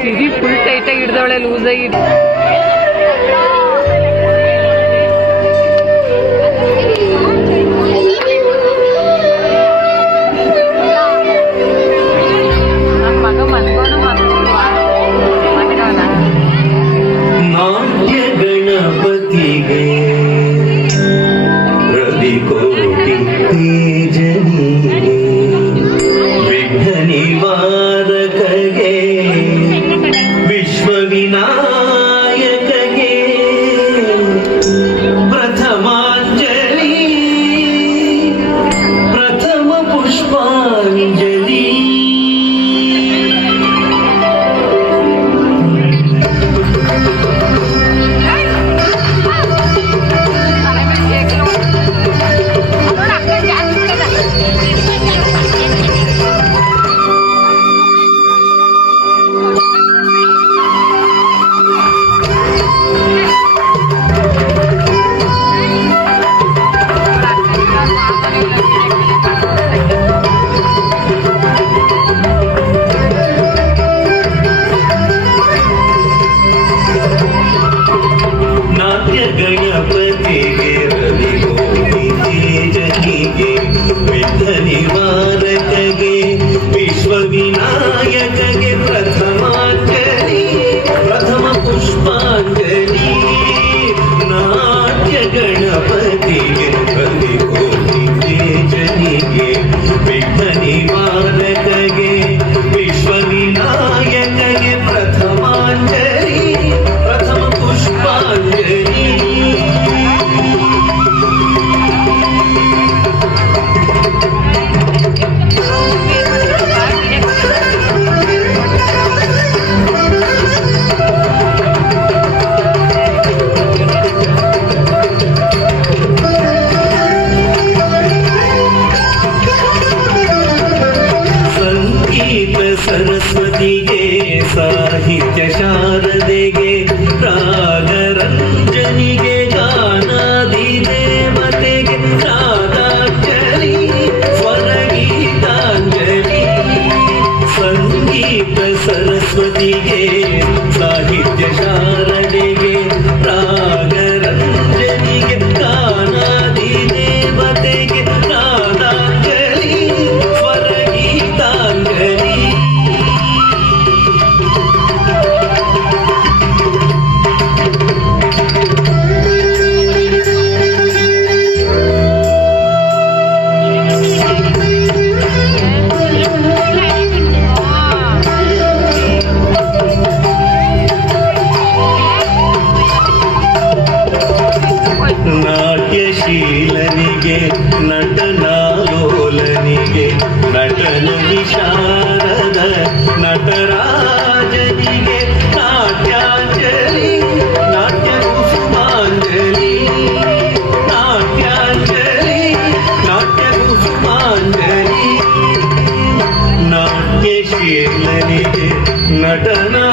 ಸಿರಿ full ಟೈಟಾಗಿ ಹಿಡ್ದವಳೆ, ಲೂಸಾಗಿ. ನನ್ನ ಮಗ ಮನ್ಕೋನು ನಾಟ್ಯ ಗಣಪತಿಗೆ ರವಿ ಕೋಟಿ ತೇಜನಿಗೆ ವಿಘ್ನ ನಿವಾರಕಗೆ ವಿಶ್ವವಿನಾಯಕಗೆ ಪ್ರಥಮಾಂಜಲಿ ಪ್ರಥಮ ಪುಷ್ಪಾಂಜಲಿ. ಗಣಪತಿಗೆ ರವಿ ಕೋಟಿ ತೇಜನಿಗೆ ವಿಘ್ನ ನಿವಾರಕಗೆ ವಿಶ್ವವಿನಾಯಕಗೆ ಪ್ರಥಮಾಂಜಲಿ ಪ್ರಥಮ ಪುಷ್ಪಾಂಜಲಿ. ನಾಟ್ಯ ಗಣಪತಿಗೆ ರವಿ ಕೋಟಿ ತೇಜನಿಗೆ ವಿಘ್ನ ನಿವಾರಕಗೆ ವಿಶ್ವವಿನಾಯಕಗೆ ಪ್ರಥಮಾಂಜಲಿ ಪ್ರಥಮ ಪುಷ್ಪಾಂಜಲಿ. ಸಂಗೀತ ಸರಸ್ವತಿಗೆ ಸಾಹಿತ್ಯ ಶಾರದೆಗೆ ರಾಗರಂಜನಿಗೆ ಗಾನಾದಿ ದೇವತೆಗೆ ರಾಗಾಂಜಲಿ ಸ್ವರಗೀತಾಂಜಲಿ. ಸಂಗೀತ ಸರಸ್ವತಿಗೆ ಸಾಹಿತ್ಯ ಶಾರದೆಗೆ ರಾಗರಂಜನಿಗೆ ಗಾನಾದಿ ದೇವತೆಗೆ ರಾಗಾಂಜಲಿ ಸ್ವರಗೀತಾಂಜಲಿ. ನಾಟ್ಯಶೀಲನಿಗೆ ನಟನಾಲೋಲನಿಗೆ ನಟನ ವಿಶಾರದ ನಟರಾಜನಿಗೆ ನಾಟ್ಯಾಂಜಲಿ ನಾಟ್ಯ ಕುಸುಮಾಂಜಲಿ ನಾಟ್ಯಾಂಜಲಿ ನಾಟ್ಯ ಕುಸುಮಾಂಜಲಿ. ನಾಟ್ಯಶೀಲನಿಗೆ ನಟನಾ